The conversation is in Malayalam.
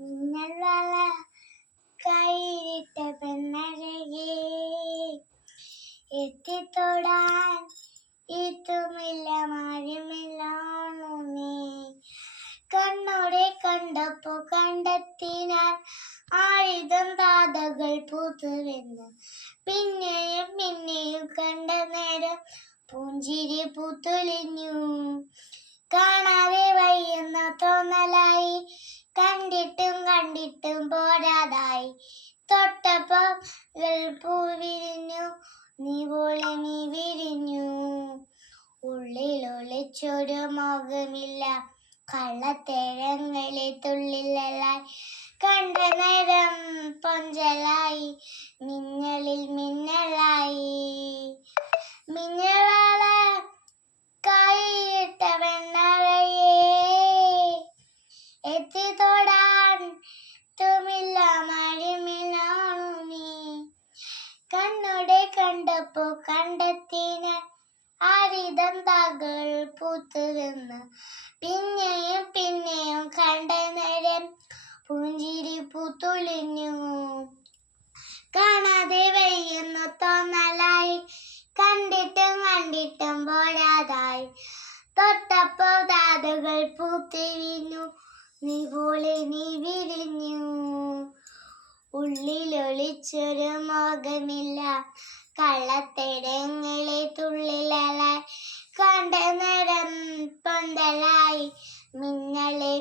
മിന്നൽ വള കൈയിട്ട പെണ്ണഴകേ, എത്തിത്തൊടാൻ ഇതുമില്ല മാരുമില്ലാണു നീ. കണ്ണോടെ കണ്ടപ്പോ കണ്ടെത്തിനാൻ ആയുധം താതകൾ പൂത്തുവെന്ന്. പിന്നെയും പിന്നെയും കണ്ട നേരം പുഞ്ചിരി പൂത്തൊലിഞ്ഞു. കാണാതെ വയ്യെന്ന തോന്നലായി, കണ്ടിട്ടും കണ്ടിട്ടും പോരാതായി. തൊട്ടപ്പം പൂവിരിഞ്ഞു, നീ പോലെ നീ വിരിഞ്ഞു. ഉള്ളിൽ ഒളിച്ചൊരു മോഹമില്ല, കള്ളത്തേഴങ്ങളെ തുള്ളിലായി. കണ്ട നേരം പൊഞ്ചലായി, മിന്നലിൽ മിന്നലായി. മിന്നൽവള കൈയിട്ട പെണ്ണഴകേ, എത്തിത്തൊടാൻ തുമില്ല മഴമില്ലാണു നീ. കണ്ണോടെ കണ്ടപ്പോ കണ്ടെത്തിന ആയുധം താകൾ പൂത്തുവെന്ന്. പിന്നെയും പിന്നെയും കണ്ട നേരം പുഞ്ചിരി പൂത്തൊലിഞ്ഞു. കാണാതെ വയ്യുന്ന തോന്നലായി, കണ്ടിട്ടും കണ്ടിട്ടും പോരാതായി. തൊട്ടപ്പോ താതുകൾ പൂത്തിരിഞ്ഞു, നീ പോലെ നീ വിരിഞ്ഞു. ഉള്ളിലൊളിച്ചൊരു മോഹമില്ല, കള്ളത്തേടങ്ങളെ തുള്ളിലായി. കണ്ട നേരം പൊന്തലായി, മിന്നലെ